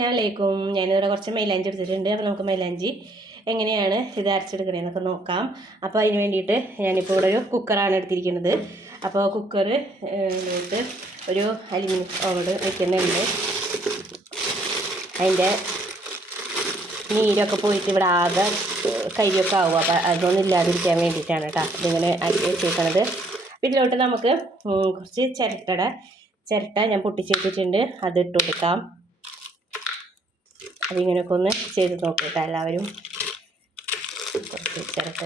അലൈക്കും ഞാനിവിടെ കുറച്ച് മൈലാഞ്ചി എടുത്തിട്ടുണ്ട്. അപ്പോൾ നമുക്ക് മൈലാഞ്ചി എങ്ങനെയാണ് ഇത് അരച്ചെടുക്കണേന്നൊക്കെ നോക്കാം. അപ്പോൾ അതിന് വേണ്ടിയിട്ട് ഞാനിപ്പോൾ ഇവിടെ ഒരു കുക്കറാണ് എടുത്തിരിക്കുന്നത്. അപ്പോൾ കുക്കർ ിലോട്ട് ഒരു അലുമിനിയം ഓവട് വെക്കുന്നുണ്ട്. അതിന്റെ നീരൊക്കെ പോയിട്ട് ഇവിടെ ആകെ കരിയൊക്കെ ആവും. അപ്പോൾ അതൊന്നും ഇല്ലാതിരിക്കാൻ വേണ്ടിയിട്ടാണ് കേട്ടോ ഇതിങ്ങനെ അരി വെച്ചേക്കണത്. ഇതിലോട്ട് നമുക്ക് കുറച്ച് ചിരട്ടയുടെ ചിരട്ട ഞാൻ പൊട്ടിച്ച് അത് ഇട്ട് കൊടുക്കാം. അതിങ്ങനെയൊക്കെ ഒന്ന് ചെയ്ത് നോക്കിയിട്ട് എല്ലാവരും. കുറച്ച് ചിരട്ട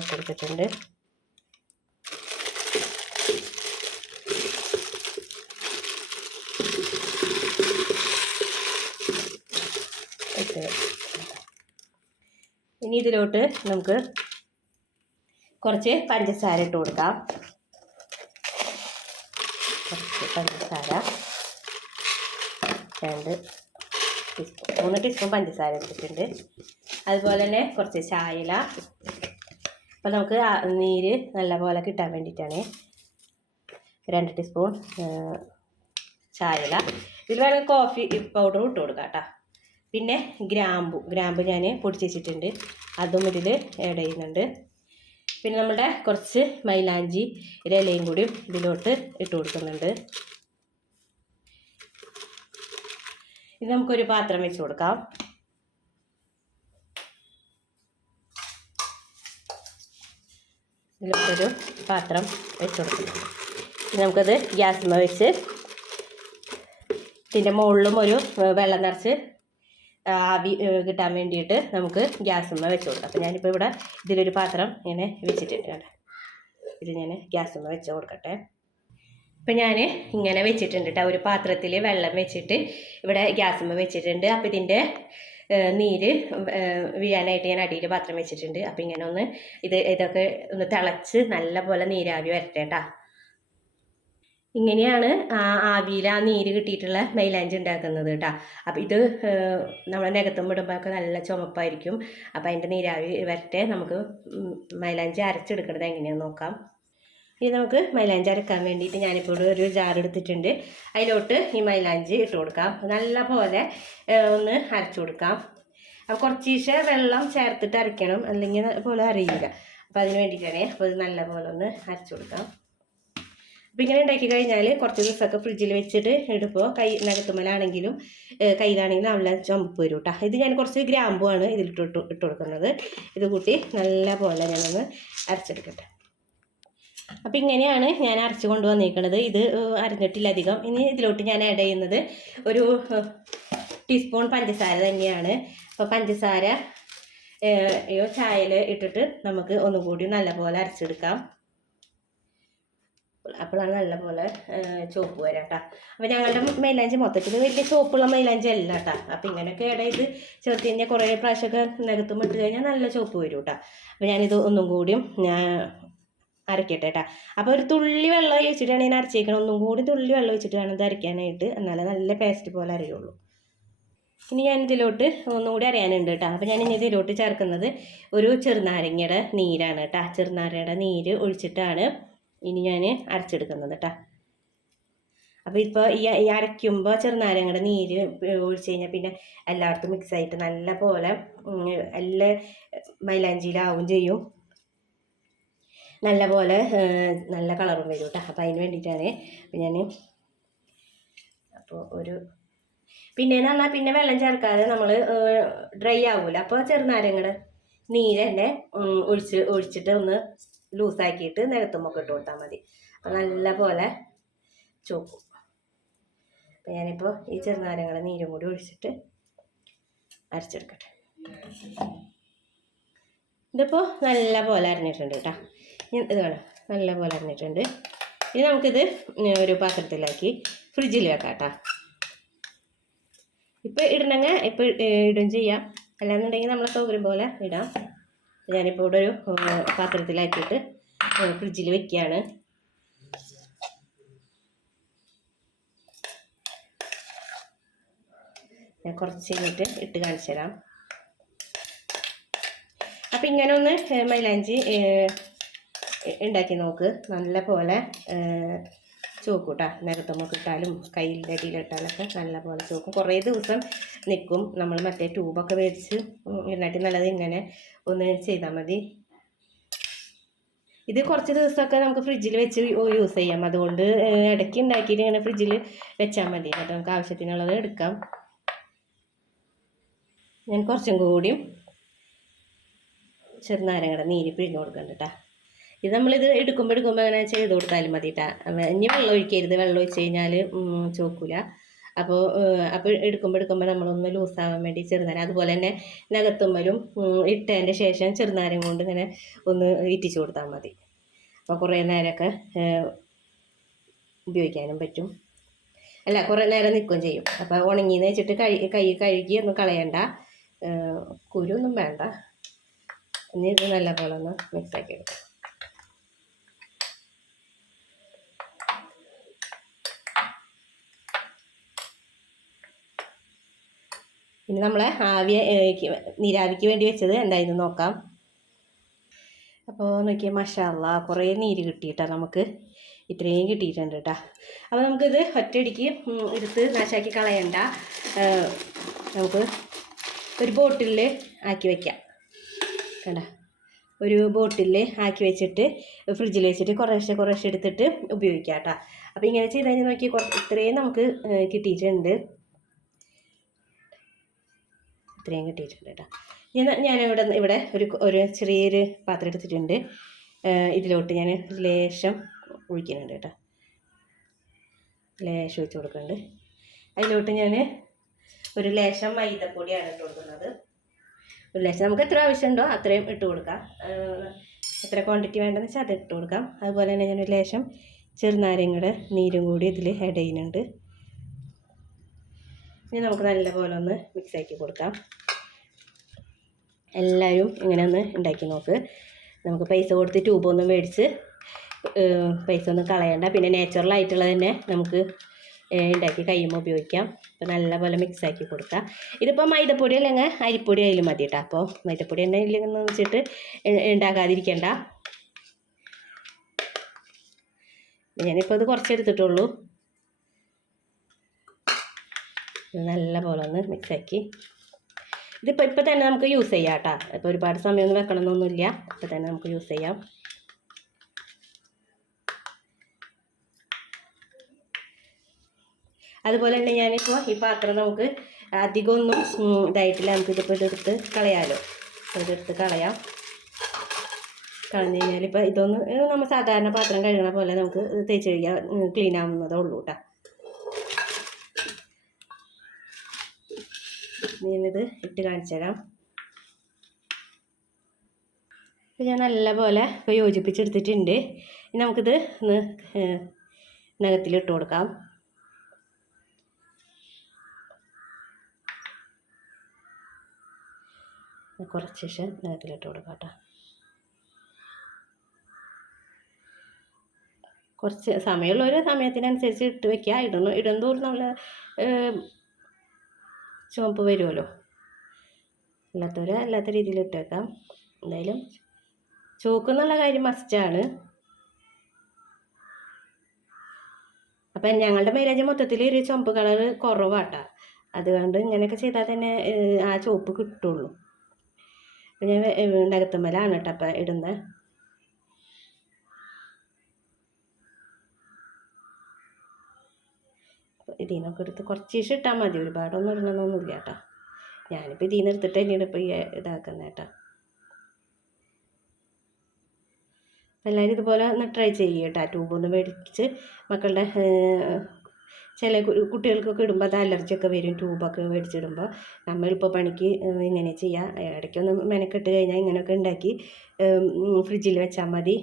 ഇനി ഇതിലോട്ട് നമുക്ക് കുറച്ച് പഞ്ചസാര ഇട്ട് കൊടുക്കാം. കുറച്ച് പഞ്ചസാര. രണ്ട് ടീസ്പൂൺ മൂന്ന് ടീസ്പൂൺ പഞ്ചസാര എടുത്തിട്ടുണ്ട് അതുപോലെ തന്നെ കുറച്ച് ചായല അപ്പോൾ നമുക്ക് നീര് നല്ലപോലെ കിട്ടാൻ വേണ്ടിയിട്ടാണ് രണ്ട് ടീസ്പൂൺ ചായല ഇതിൽ വേണമെങ്കിൽ കോഫി പൗഡർ ഇട്ട് കൊടുക്കാം കേട്ടോ. പിന്നെ ഗ്രാമ്പു ഗ്രാമ്പു ഞാൻ പൊടിച്ച് വെച്ചിട്ടുണ്ട്. അതും ഇതിൽ ആഡ് ചെയ്യുന്നുണ്ട്. പിന്നെ നമ്മുടെ കുറച്ച് മൈലാഞ്ചി ഇലയും കൂടി ഇതിലോട്ട് ഇട്ട് കൊടുക്കുന്നുണ്ട്. ഇത് നമുക്കൊരു പാത്രം വെച്ച് കൊടുക്കാം. ഇതിലൊരു പാത്രം വെച്ച് കൊടുക്കാം. നമുക്കത് ഗ്യാസിമ വെച്ച് ഇതിന്റെ മുകളിലും ഒരു വെള്ളം നിറച്ച് ആവി കിട്ടാൻ വേണ്ടിയിട്ട് നമുക്ക് ഗ്യാസുമ്മ വെച്ച് കൊടുക്കാം. അപ്പോൾ ഞാനിപ്പോൾ ഇവിടെ ഇതിലൊരു പാത്രം ഇങ്ങനെ വെച്ചിട്ടുണ്ട്. കേട്ടോ ഇത് ഞാൻ ഗ്യാസുമ്മ വെച്ച് കൊടുക്കട്ടെ. ഇപ്പം ഞാൻ ഇങ്ങനെ വെച്ചിട്ടുണ്ട് കേട്ടോ ഒരു പാത്രത്തിൽ വെള്ളം വെച്ചിട്ട് ഇവിടെ ഗ്യാസുമ്മ വെച്ചിട്ടുണ്ട്. അപ്പോൾ ഇതിന്റെ നീര് വീഴാനായിട്ട് ഞാൻ അടിയിൽ പാത്രം വെച്ചിട്ടുണ്ട്. അപ്പം ഇങ്ങനെ ഒന്ന് ഇത് ഇതൊക്കെ ഒന്ന് തിളച്ച് നല്ല പോലെ നീരാവി വരട്ടെ കേട്ടോ ഇങ്ങനെയാണ് ആവിയിൽ ആ നീര് കിട്ടിയിട്ടുള്ള മൈലാഞ്ചി ഉണ്ടാക്കുന്നത് കേട്ടോ അപ്പം ഇത് നമ്മൾ നമ്മളെ നഖത്തും ഇടുമ്പോഴൊക്കെ നല്ല ചുമപ്പായിരിക്കും. അപ്പം അതിന്റെ നീരാവി വരട്ടെ. നമുക്ക് മൈലാഞ്ചി അരച്ചെടുക്കുന്നത് എങ്ങനെയാണെന്ന് നോക്കാം. ഇനി നമുക്ക് മൈലാഞ്ചി അരക്കാൻ വേണ്ടിയിട്ട് ഞാനിപ്പോൾ ഒരു ജാർ എടുത്തിട്ടുണ്ട്. അതിലോട്ട് ഈ മൈലാഞ്ചി ഇട്ട് കൊടുക്കാം. നല്ല പോലെ ഒന്ന് അരച്ചു കൊടുക്കാം. അപ്പോൾ കുറച്ചീശെ വെള്ളം ചേർത്തിട്ട് അരയ്ക്കണം. അല്ലെങ്കിൽ പോലെ അറിയില്ല അപ്പോൾ അതിന് വേണ്ടിയിട്ടാണ് അപ്പോൾ ഇത് നല്ല പോലെ ഒന്ന് അരച്ചു കൊടുക്കാം. അപ്പോൾ ഇങ്ങനെ ഉണ്ടാക്കി കഴിഞ്ഞാൽ കുറച്ച് ദിവസമൊക്കെ ഫ്രിഡ്ജിൽ വെച്ചിട്ട് ഇടുമ്പോൾ കൈ നകത്തുമ്മലാണെങ്കിലും കയ്യിലാണെങ്കിലും നല്ല ചുമപ്പ് വരും കേട്ടോ ഇത് ഞാൻ കുറച്ച് ഗ്രാമ്പുമാണ് ഇതിലിട്ട് ഇട്ട് കൊടുക്കുന്നത്. ഇത് കൂട്ടി നല്ല പോലെ ഞാനൊന്ന് അരച്ചെടുക്കട്ടെ. അപ്പോൾ ഇങ്ങനെയാണ് ഞാൻ അരച്ച് കൊണ്ടുവന്നിരിക്കുന്നത് ഇത് അരഞ്ഞിട്ടില്ലധികം ഇനി ഇതിലോട്ട് ഞാൻ ആഡ് ചെയ്യുന്നത് ഒരു ടീസ്പൂൺ പഞ്ചസാര തന്നെയാണ്. അപ്പോൾ പഞ്ചസാര അയ്യോ ചായയിൽ ഇട്ടിട്ട് നമുക്ക് ഒന്നുകൂടി നല്ലപോലെ അരച്ചെടുക്കാം. അപ്പോഴാണ് നല്ലപോലെ ചോപ്പ് വരാം കേട്ടോ അപ്പോൾ ഞങ്ങളുടെ മൈലാഞ്ചി മൊത്തത്തിൽ വലിയ ചോപ്പുള്ള മൈലാഞ്ചി അല്ല കേട്ടോ അപ്പോൾ ഇങ്ങനെയൊക്കെ ഇട ഇത് ചേർത്ത് കഴിഞ്ഞാൽ കുറേ പ്രാവശ്യമൊക്കെ നികത്തും ഇട്ട് കഴിഞ്ഞാൽ നല്ല ചോപ്പ് വരും കേട്ടോ അപ്പോൾ ഞാനിത് ഒന്നും കൂടിയും ഞാൻ അരക്കട്ടെ കേട്ടോ അപ്പോൾ ഒരു തുള്ളി വെള്ളം ഒഴിച്ചിട്ടാണ് ഞാൻ അരച്ചേക്കണം. ഒന്നും കൂടി തുള്ളി വെള്ളം ഒഴിച്ചിട്ട് വേണം ഇത് അരയ്ക്കാനായിട്ട്. എന്നാലേ നല്ല പേസ്റ്റ് പോലെ അറിയുള്ളൂ ഇനി ഞാൻ ഇതിലോട്ട് ഒന്നുകൂടി അറിയാനുണ്ട് കേട്ടോ. അപ്പോൾ ഞാൻ ഇനി ഇതിലോട്ട് ചേർക്കുന്നത് ഒരു ചെറുനാരങ്ങയുടെ നീരാണ് കേട്ടോ. ചെറുനാരങ്ങയുടെ നീര് ഒഴിച്ചിട്ടാണ് ഇനി ഞാൻ അരച്ചെടുക്കുന്നത് കേട്ടോ. അപ്പോൾ ഇപ്പോൾ ഈ ഈ അരയ്ക്കുമ്പോൾ ചെറുനാരങ്ങയുടെ നീര് ഒഴിച്ച് കഴിഞ്ഞാൽ പിന്നെ എല്ലായിടത്തും മിക്സ് ആയിട്ട് നല്ല പോലെ എല്ലാ മൈലാഞ്ചിയിലാവും ചെയ്യും. നല്ല പോലെ നല്ല കളറും വരും കേട്ടോ അപ്പോൾ അതിന് വേണ്ടിയിട്ടാണ് ഞാൻ അപ്പോൾ ഒരു പിന്നെന്ന് പറഞ്ഞാൽ പിന്നെ വെള്ളം ചേർക്കാതെ നമ്മൾ ഡ്രൈ ആവൂല. അപ്പോൾ ചെറുനാരങ്ങയുടെ നീര് തന്നെ ഒഴിച്ച് ഒഴിച്ചിട്ട് ഒന്ന് ലൂസാക്കിയിട്ട് നിരത്തുമ്പോൾ ഇട്ട് കൊടുത്താൽ മതി. അപ്പോൾ നല്ല പോലെ ചോക്കും അപ്പം ഞാനിപ്പോൾ ഈ ചെറുനാരങ്ങയുടെ നീരും കൂടി ഒഴിച്ചിട്ട് അരച്ചെടുക്കട്ടെ. ഇതിപ്പോൾ നല്ല പോലെ അരഞ്ഞിട്ടുണ്ട് കേട്ടോ. ഇത് വേണം. നല്ല പോലെ അറിഞ്ഞിട്ടുണ്ട് ഇനി നമുക്കിത് ഒരു പാത്രത്തിലാക്കി ഫ്രിഡ്ജിൽ വെക്കാം കേട്ടോ ഇപ്പോൾ ഇടണമെങ്കിൽ ഇപ്പോൾ ഇടും ചെയ്യാം. അല്ലാന്നുണ്ടെങ്കിൽ നമ്മളെ സൗകര്യം പോലെ ഇടാം. ഞാനിപ്പോൾ ഇവിടെ ഒരു പാത്രത്തിലാക്കിയിട്ട് ഫ്രിഡ്ജിൽ വെക്കുകയാണ് ഞാൻ കുറച്ച് കഴിഞ്ഞിട്ട് ഇട്ട് കാണിച്ചു തരാം അപ്പം ഇങ്ങനെ ഒന്ന് മൈലാഞ്ചി ഉണ്ടാക്കി നോക്ക്. നല്ലപോലെ ചോക്കൂട്ടാ നിരത്തുമ്പോൾ ഇട്ടാലും കയ്യിന്റെ അടിയിലിട്ടാലൊക്കെ നല്ലപോലെ ചോക്കും കുറേ ദിവസം നിൽക്കും നമ്മൾ മറ്റേ ട്യൂബൊക്കെ മേടിച്ച് ഉണ്ടാക്കി നല്ലത് ഇങ്ങനെ ഒന്ന് ചെയ്താൽ മതി. ഇത് കുറച്ച് ദിവസമൊക്കെ നമുക്ക് ഫ്രിഡ്ജിൽ വെച്ച് യൂസ് ചെയ്യാം. അതുകൊണ്ട് ഇടയ്ക്ക് ഉണ്ടാക്കിയിട്ട് ഇങ്ങനെ ഫ്രിഡ്ജിൽ വെച്ചാൽ മതി. എന്നിട്ട് നമുക്ക് ആവശ്യത്തിനുള്ളത് എടുക്കാം. ഞാൻ കുറച്ചും കൂടിയും ചെറുനാരങ്ങയുടെ നീര് പിഴിഞ്ഞ് കൊടുക്കണ്ട കേട്ടോ ഇത് നമ്മളിത് എടുക്കുമ്പോൾ എടുക്കുമ്പോൾ അങ്ങനെ ചെയ്ത് കൊടുത്താലും മതി ഇനി വെള്ളം ഒഴിക്കരുത്. വെള്ളം ഒഴിച്ച് കഴിഞ്ഞാൽ ചോക്കൂല അപ്പോൾ അപ്പോൾ എടുക്കുമ്പോൾ എടുക്കുമ്പോൾ നമ്മളൊന്ന് ലൂസാവാൻ വേണ്ടി ചെറുനാരം അതുപോലെ തന്നെ നകത്തുമ്മലും ഇട്ടതിന്റെ ശേഷം ചെറുനാരം കൊണ്ട് ഇങ്ങനെ ഒന്ന് ഇറ്റിച്ച് കൊടുത്താൽ മതി. അപ്പോൾ കുറേ നേരമൊക്കെ ഉപയോഗിക്കാനും പറ്റും. അല്ല കുറേ നേരം നിൽക്കുകയും ചെയ്യും. അപ്പോൾ ഉണങ്ങിയെന്ന് വെച്ചിട്ട് കഴി കൈ കഴുകി ഒന്നും കളയണ്ട. കുരുവൊന്നും വേണ്ട. ഇനി ഇത് നല്ലപോലെ ഒന്ന് മിക്സാക്കി എടുക്കാം. ഇനി നമ്മളെ ആവിയ നീരാവിക്ക് വേണ്ടി വെച്ചത് എന്തായിരുന്നു നോക്കാം. അപ്പോൾ നോക്കിയാൽ മഷാല്ല കുറേ നീര് കിട്ടിയിട്ടാ നമുക്ക് ഇത്രയും കിട്ടിയിട്ടുണ്ട് കേട്ടോ അപ്പോൾ നമുക്കിത് ഒറ്റയടിക്ക് എടുത്ത് നാശാക്കി കളയണ്ട. നമുക്ക് ഒരു ബോട്ടിലിൽ ആക്കി വയ്ക്കാം കണ്ട? ഒരു ബോട്ടിലിൽ ആക്കി വെച്ചിട്ട് ഫ്രിഡ്ജിൽ വെച്ചിട്ട് കുറേശ്ശെ കുറേശ്ശെ എടുത്തിട്ട് ഉപയോഗിക്കാം കേട്ടോ അപ്പോൾ ഇങ്ങനെ ചെയ്ത് കഴിഞ്ഞാൽ നോക്കി കുറച്ച് ഇത്രയും നമുക്ക് കിട്ടിയിട്ടുണ്ട്. ഇത്രയും കിട്ടിയിട്ടുണ്ട് കേട്ടോ. ഞാൻ ഇവിടെ ഇവിടെ ഒരു ഒരു ചെറിയൊരു പാത്രം എടുത്തിട്ടുണ്ട്. ഇതിലോട്ട് ഞാൻ ലേശം ഒഴിക്കുന്നുണ്ട് കേട്ടോ. ലേശം ഒഴിച്ച് കൊടുക്കുന്നുണ്ട്. അതിലോട്ട് ഞാൻ ഒരു ലേശം മൈദപ്പൊടിയാണ് ഇട്ട് കൊടുക്കുന്നത്. ഒരു ലേശം നമുക്ക് എത്ര ആവശ്യമുണ്ടോ അത്രയും ഇട്ട് കൊടുക്കാം. എത്ര ക്വാണ്ടിറ്റി വേണ്ടെന്ന് വെച്ചാൽ അത് ഇട്ട് കൊടുക്കാം. അതുപോലെ തന്നെ ഞാനൊരു ലേശം ചെറുനാരങ്ങയുടെ നീരും കൂടി ഇതിൽ ആഡ് ചെയ്യുന്നുണ്ട്. ഇനി നമുക്ക് നല്ലപോലെ ഒന്ന് മിക്സ് ആക്കി കൊടുക്കാം. എല്ലാവരും ഇങ്ങനെ ഒന്ന് ഉണ്ടാക്കി നോക്ക്. നമുക്ക് പൈസ കൊടുത്ത് ട്യൂബൊന്നും മേടിച്ച് പൈസ ഒന്നും കളയണ്ട. പിന്നെ നാച്ചുറൽ ആയിട്ടുള്ളത് തന്നെ നമുക്ക് ഉണ്ടാക്കി കഴിയുമ്പോൾ ഉപയോഗിക്കാം. അപ്പോൾ നല്ലപോലെ മിക്സ് ആക്കി കൊടുക്കാം. ഇതിപ്പോൾ മൈദപ്പൊടി അല്ലെങ്കിൽ അരിപ്പൊടി ആയാലും മതി കേട്ടോ അപ്പോൾ മൈദപ്പൊടി തന്നെ ഇല്ലെന്ന് വെച്ചിട്ട് ഉണ്ടാകാതിരിക്കണ്ട. ഞാനിപ്പോൾ ഇത് കുറച്ച് നല്ല പോലെ ഒന്ന് മിക്സാക്കി ഇതിപ്പോൾ ഇപ്പം തന്നെ നമുക്ക് യൂസ് ചെയ്യാം കേട്ടോ. ഇപ്പോൾ ഒരുപാട് സമയമൊന്നും വെക്കണമെന്നൊന്നുമില്ല. ഇപ്പം തന്നെ നമുക്ക് യൂസ് ചെയ്യാം. അതുപോലെ തന്നെ ഞാനിപ്പോൾ ഈ പാത്രം നമുക്ക് അധികമൊന്നും ഒന്നും ഇതായിട്ടില്ല. നമുക്ക് ഇതിപ്പോൾ ഇതെടുത്ത് കളയാമല്ലോ ഇതെടുത്ത് കളയാം. കളഞ്ഞു കഴിഞ്ഞാൽ ഇപ്പോൾ ഇതൊന്ന് ഇത് നമ്മൾ സാധാരണ പാത്രം കഴുകണ പോലെ നമുക്ക് തേച്ച് കഴിക്കാൻ ക്ലീൻ ആവുന്നതേ ഉള്ളൂ കേട്ടോ. ഞാനിത് ഇട്ട് കാണിച്ചു തരാം ഞാൻ നല്ലപോലെ ഇപ്പോൾ യോജിപ്പിച്ചെടുത്തിട്ടുണ്ട്. ഇനി നമുക്കിത് ഒന്ന് നഖത്തിലിട്ട് കൊടുക്കാം. കുറച്ച് ശേഷം നഖത്തിലിട്ട് കൊടുക്കാം കേട്ടോ. കുറച്ച് സമയമുള്ള ഒരു സമയത്തിനനുസരിച്ച് ഇട്ട് വെക്കുക. ഇടണം ഇടുന്നതോറും നമ്മൾ ചുവപ്പ് വരുമല്ലോ. അല്ലാത്തവരെ അല്ലാത്ത രീതിയിൽ ഇട്ടേക്കാം. എന്തായാലും ചോക്ക് എന്നുള്ള കാര്യം മസ്റ്റാണ് അപ്പം ഞങ്ങളുടെ മൈലേജ് മൊത്തത്തിൽ ഒരു ചുവപ്പ് കളർ കുറവാട്ടാ. അതുകൊണ്ട് ഇങ്ങനെയൊക്കെ ചെയ്താൽ തന്നെ ആ ചുവപ്പ് കിട്ടുള്ളൂ. ഞാൻ നഗത്തുമ്മലാണ് കേട്ടോ അപ്പം ഇടുന്നത്. ഇതിൽ നിന്നൊക്കെ എടുത്ത് കുറച്ച് ശേഷം ഇട്ടാൽ മതി. ഒരുപാടൊന്നും ഇടണമെന്നൊന്നുമില്ല കേട്ടോ. ഞാനിപ്പോൾ ഇതിൽ നിന്ന് എടുത്തിട്ട് തന്നെയാണ് ഇപ്പോൾ ഈ ഇതാക്കുന്നത് കേട്ടോ. എല്ലാവരും ഇതുപോലെ ഒന്ന് ട്രൈ ചെയ്യുക കേട്ടോ. ട്യൂബ് ഒന്ന് മേടിച്ച് മക്കളുടെ ചില കുട്ടികൾക്കൊക്കെ ഇടുമ്പോൾ അത് അലർജിയൊക്കെ വരും. ട്യൂബൊക്കെ മേടിച്ചിടുമ്പോൾ നമ്മളിപ്പോൾ പണിക്ക് ഏഹ്, ഇങ്ങനെ ചെയ്യാം. ഇടയ്ക്കൊന്ന് മെനക്കെട്ട് കഴിഞ്ഞാൽ ഇങ്ങനെയൊക്കെ ഉണ്ടാക്കി ഫ്രിഡ്ജിൽ വെച്ചാൽ മതി.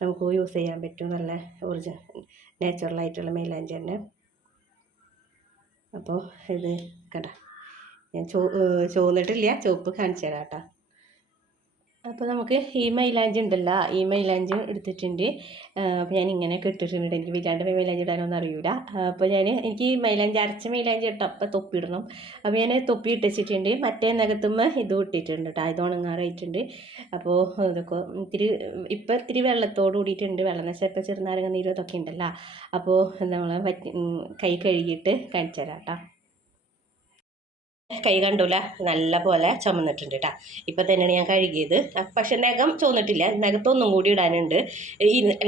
നമുക്ക് യൂസ് ചെയ്യാൻ പറ്റും. നല്ല ഒറിജിനൽ നാച്ചുറലായിട്ടുള്ള മൈലാഞ്ചി തന്നെ അപ്പോൾ ഇത് കേട്ടോ ഞാൻ ചോ ഏഹ് ചുവന്നിട്ടില്ല. ചുവപ്പ് കാണിച്ചു തരാം കേട്ടോ. അപ്പോൾ നമുക്ക് ഈ മൈലാഞ്ചി ഉണ്ടല്ലോ ഈ മൈലാഞ്ചി എടുത്തിട്ടുണ്ട്. അപ്പോൾ ഞാൻ ഇങ്ങനെ ഇട്ടിട്ടുണ്ട്. എനിക്ക് വില്ലാണ്ട് മൈലാഞ്ചി ഇടാനൊന്നും അറിയില്ല അപ്പോൾ ഞാൻ എനിക്ക് മൈലാഞ്ചി അരച്ച മൈലാഞ്ചി ഇട്ട അപ്പോൾ തൊപ്പി ഇടണം അപ്പോൾ ഞാൻ തൊപ്പി ഇട്ടിച്ചിട്ടുണ്ട്. മറ്റേ നഖത്തുമ്മ ഇതും ഇട്ടിട്ടുണ്ട് കേട്ടോ. ഇത് ഉണങ്ങാറായിട്ടുണ്ട്. അപ്പോൾ ഇതൊക്കെ ഇത്തിരി ഇപ്പോൾ ഇത്തിരി വെള്ളത്തോട് കൂടിയിട്ടുണ്ട്. വെള്ളം എന്ന് ഇപ്പോൾ ചെറുനാരങ്ങ നീരും അതൊക്കെ ഉണ്ടല്ലോ. അപ്പോൾ നമ്മൾ കൈ കഴുകിയിട്ട് കാണിച്ചു തരാം കേട്ടോ. കൈ കണ്ടൂല. നല്ല പോലെ ചുമന്നിട്ടുണ്ട് കേട്ടോ ഇപ്പം തന്നെയാണ് ഞാൻ കഴുകിയത്. പക്ഷെ നഖം ചുവന്നിട്ടില്ല നഖത്തൊന്നും കൂടി ഇടാനുണ്ട്.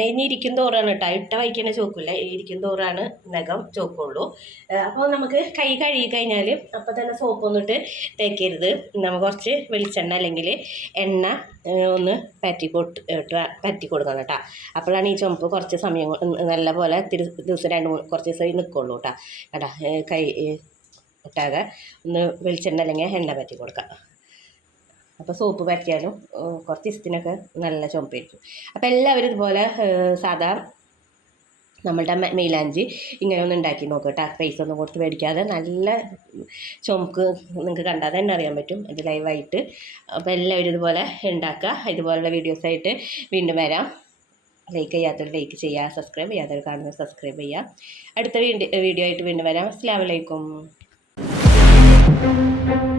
ഇനി ഇരിക്കും തോറാണ് കേട്ടോ ഇട്ട വൈക്കണ ചോക്കില്ല. ഇരിക്കും തോറാണ് നഖം ചോക്കുള്ളൂ. അപ്പോൾ നമുക്ക് കൈ കഴുകി കഴിഞ്ഞാൽ അപ്പം തന്നെ സോപ്പ് ഒന്നിട്ട് തേക്കരുത്. നമുക്ക് കുറച്ച് വെളിച്ചെണ്ണ അല്ലെങ്കിൽ എണ്ണ ഒന്ന് പറ്റി കൊട്ട് പറ്റി കൊടുക്കണം കേട്ടോ അപ്പോഴാണ് ഈ ചുമപ്പ് കുറച്ച് സമയം നല്ല പോലെ തിരി ദിവസം രണ്ട് മൂന്ന് കുറച്ച് ദിവസമായി നിൽക്കുള്ളൂ കേട്ടോ കേട്ടാ കൈ ഒട്ടാകെ ഒന്ന് വെളിച്ചെണ്ണ അല്ലെങ്കിൽ എണ്ണ പറ്റി കൊടുക്കാം. അപ്പോൾ സോപ്പ് പറ്റിയാലും കുറച്ച് ഇസ്തിനൊക്കെ നല്ല ചുമപ്പായിരിക്കും. അപ്പോൾ എല്ലാവരും ഇതുപോലെ സാധാ നമ്മളുടെ മെയിലാഞ്ചി ഇങ്ങനെ ഒന്ന് ഉണ്ടാക്കി നോക്കുക കേട്ടോ. പൈസ ഒന്നും കൊടുത്ത് മേടിക്കാതെ നല്ല ചുമക്ക് നിങ്ങൾക്ക് കണ്ടാൽ തന്നെ അറിയാൻ പറ്റും. ഇത് ലൈവായിട്ട് അപ്പോൾ എല്ലാവരും ഇതുപോലെ ഉണ്ടാക്കുക. ഇതുപോലുള്ള വീഡിയോസായിട്ട് വീണ്ടും വരാം. ലൈക്ക് ചെയ്യാത്തവർ ലൈക്ക് ചെയ്യുക. സബ്സ്ക്രൈബ് ചെയ്യാത്തവർ കാണുന്നവർ സബ്സ്ക്രൈബ് ചെയ്യുക. അടുത്ത വീണ്ടും വീഡിയോ ആയിട്ട് വീണ്ടും വരാം. അസ്സാം വലൈക്കും Thank you.